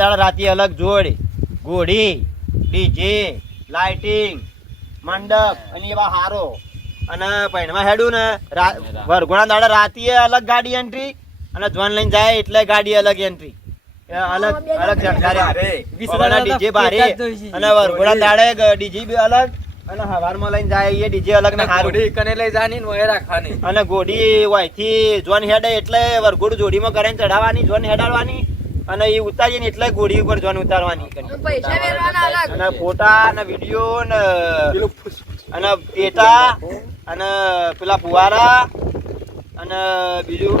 દાડા રાતે અલગ જોડ ઘોડી ડીજે લાઇટિંગ મંડપ અને એવા હારો અને પૈણમાં હેડું ને વરઘોડા દાડા રાતે અલગ ગાડી એન્ટ્રી અને જોન લઈને જાય એટલે ગાડી અલગ એન્ટ્રી અલગ અલગ શણગારે ડીજે બારે અને વરઘોડા દાડે ડીજે બી અલગ અને હવારમાં લઈને જાય એ ડીજે અલગ ને હારું કને લઈ જાની નોય રાખવાની અને ગોડી વાયથી જોન હેડે એટલે વરઘોડું જોડીમાં કરીને ચડાવવાની જોન હેડાડવાની અને એ ઉતારીને એટલે ગોડી ઉપર જોન ઉતારવાની પૈસા વેરવાના અલગ અને ફોટા અને વિડીયો અને પેટા અને પેલા ફુવારા અને બીજું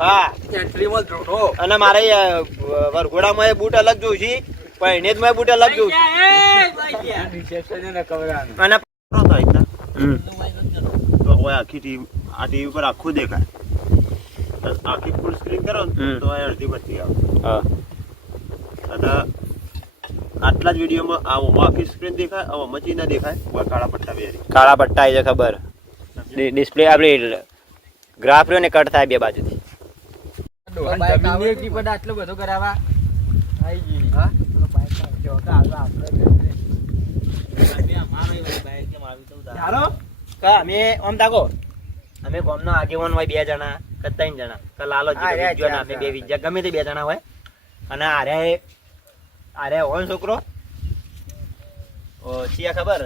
હા એન્ટ્રીમાં ધોનો અને મારે વરઘોડામાં બૂટ અલગ જોઈશે પણ એને જ બૂટ અલગ જોઈશે રિસેપ્શન ને કવરાનો અને તો ઓય આખી ટીમ આ ટીવી પર આખું દેખાય આખી ફૂલ સ્ક્રીન કરો ને તો આ અડધી બત્તી આવે અને આટલા જ વિડીયોમાં આખી સ્ક્રીન દેખાય આમાં મચી ના દેખાય ઓય કાળા પટ્ટા બેરી કાળા પટ્ટા આવી જાય ખબર ડિસ્પ્લે આપણી ગ્રાફ રહ્યો ને કટ થાય બે બાજુથી જમીનની કીપડ આટલો બધો કરાવવા આઈ ગઈ હા ચલો બાઈક જોતા આલો ચાલો કા અમે ઓમ તાકો અમે ગામના આગેવાન હોય 2 જણા કે 3 જણા કે લાલોજી બીજો ના અમે બે વિજ્યા ગમે તે 2 જણા હોય અને આરે ઓન છોકરો ઓ ચિયા ખબર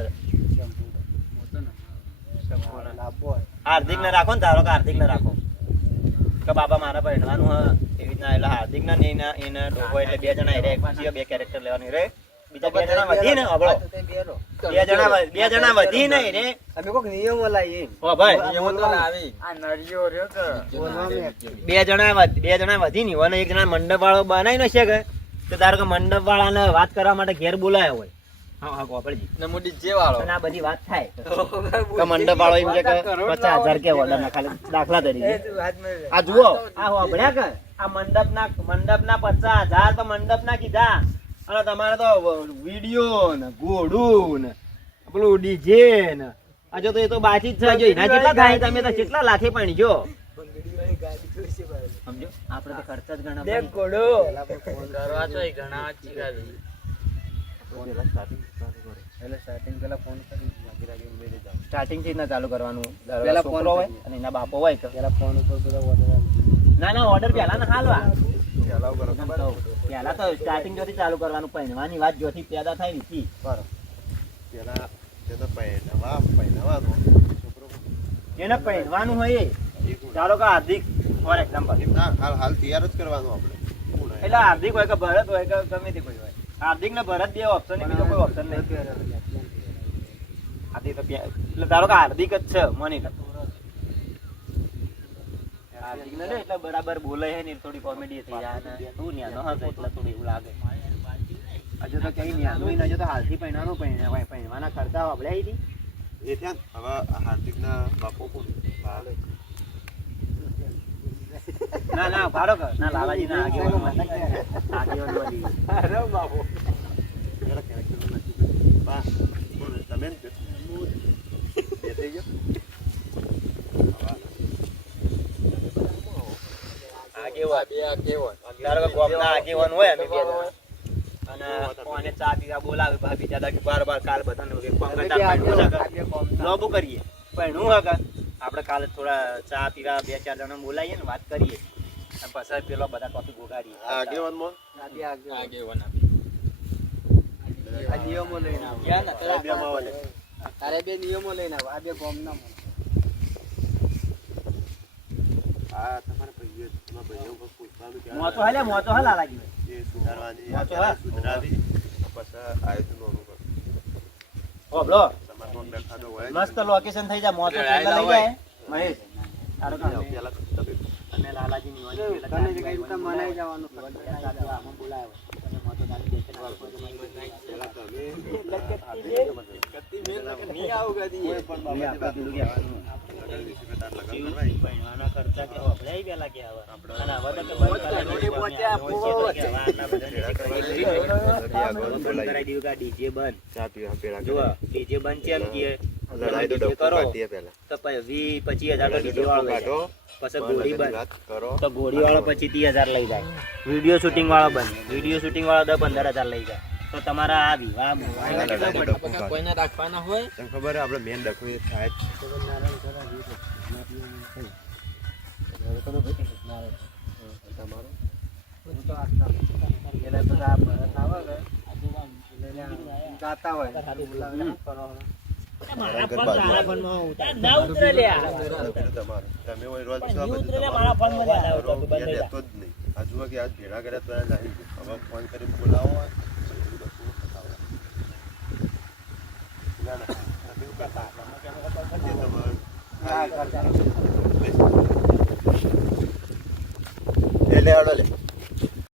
હાર્દિક ને રાખો ને ધારો કે હાર્દિક ને રાખો કે બાબા મારા પરણવાનું હ એવી રીતના એટલે હાર્દિક ને એને ડોકો એટલે 2 જણા રે બે કેરેક્ટર લેવાની રે બીજા 2 જણા વધી ને અબળો 2 જણા વધી ને રે અમે કોક નિયમો લાવીએ ઓ ભાઈ નિયમો તો લાવી આ નરિયો રહ્યો કે 2 જણા વધી ની અને 1 જણા મંડપ વાળો બનાવી ન શકે તો ધારો કે મંડપ વાળાને વાત કરવા માટે ઘેર બોલાયો હોય હા કોપડજી ને મોટી જે વાળો અને આ બધી વાત થાય કે મંડપ વાળો એમ કે 50,000 કે ઓર્ડર ના ખાલી દાખલા તરીકે આ જુઓ આ હોબળ્યા કે આ મંડપના 50,000 તો મંડપના કીધા અને તમારે તો વિડિયો ને ઘોડું ને પેલું ડીજે ને આ જો તો એ તો બાકી જ છે જો એના કેટલા થાય તમે તો કેટલા લાખે પણ જો સમજો આપણે તો ખર્ચ જ ઘણા દેખ કોડો કરવા તો ઘણા ચીકા સ્ટાર્ટિંગ થી ચાલુ કરવાનું પેલા ફોન હોય અને એના બાપો હોય તો પેલા ફોન ઉપર ના ઓર્ડર પેલા ના હાલવા પેલા તો સ્ટાર્ટિંગ જોથી ચાલુ કરવાનું પહેરવાની વાત જોથી પેદા થાય ને ઈ કરો પેલા તે પહેરવાનું છોકરો એને પહેરવાનું હોય ચાલો કે હાર્દિક ફોર એક્ઝામ્પલ હાલ તૈયાર જ કરવાનું આપણે એટલે હાર્દિક હોય કે ભરત હોય કે ગમે તે કોઈ હોય હાર્દિક ને ભરત બે ઓપ્શન બીજો કોઈ ઓપ્શન નહીં હાર્દિક તો એટલે ધારો કે હાર્દિક જ છે મને હાર્દિક ને એટલે બરાબર બોલે છે ને થોડી કોમેડી થઈ જાય ને તું ન્યાનો હશે એટલે થોડી એવું લાગે હજુ તો કઈ ન્યાનો હજુ તો હાલથી પહેરવાના ખર્ચા વાપર્યા હતી એ ત્યાં હવે હાર્દિકના બાપો કોણ ના ભાડો કર ના લાલાજી ના આગેવાન બની અરે બાપુ જરા કેરેક્ટર નથી બા કોણ તમે જ એ થઈ ગયો આગેવાન ધારો કે ગામના આગેવાન હોય અમે બે જણા અને કોને ચા પીવા બોલાવે ભાભી દાદા કે બાર કાલ બધાને લોબુ કરીએ પણ હું હકા આપણે કાલે થોડા ચા પીવા 2-4 જણા બોલાવીએ ને વાત કરીએ અને પછી પેલો બધા ટોપિક ઉગાડીએ આગેવાનમાં આગેવાન આ નિયમો લઈને ગયા ને પેલા તારે બે નિયમો લઈને આવ આ બે ગામના આ તમારા ભાઈઓ પર પૂછવાનું કે મોતો હાલ લાગી એ સુધારવાની મોતો હા સુધારી પછી આયોજન નોનું કર ઓ બ્રો સમાજમાં બેઠાનો હોય મસ્ત લોકેશન થઈ જાય મોતો લઈ જાય મહેશ તારો કામ પેલા અને લાલાજી ની વાંચી તને જે કઈ રીતે મનાઈ જવાનું આમાં બોલાયો અને મોતો દાદી દેખે પેલા તમે કતી મેલ નહીં આવું ગદી પણ આપણે બાબા પેલું ગયા પૈણાના ખર્ચા કે વપરાય પેલા કે હવે અને હવે તો ડીજે બંધ ચા પીવા પેલા જો ડીજે બંધ છે એમ કે લડાઈ તો DJ ડબ્બો કરો કાઢીએ પહેલા. તો 20-25 હજાર તો DJ વાળો લઈ જાય. પછી ઘોડી બંધ વાત કરો. તો ઘોડી વાળો 25-30 હજાર લઈ જાય. વિડીયો શૂટિંગ વાળો બંધ. વિડીયો શૂટિંગ વાળો 10-15 હજાર લઈ જાય. તો તમારા આ વિવાહ લડાઈ તો ડબ્બો કાઢો. કોઈને રાખવાના હોય તને ખબર હે આપણે મેન ડખો એ થાય જ. ગાતા હોય મારા ફોનમાં ના ઉતરે લ્યા. પેલું તમારું. તમે હોય રોજ પણ છો, નહીં બધું ઉતરે લે, તમારું. મારા ફોનમાં યાદ આવે તો મારો બંધ થઈ યાદ રહેતો જ નહીં. આ જુઓ કે આજ ભેળા કર્યા તો યાદ આવી ગયું. હવે ફોન કરીને બોલાવો હોય. ના, ના. નથી કરતા. જે તમારું. લે, લે, હાલો, લે.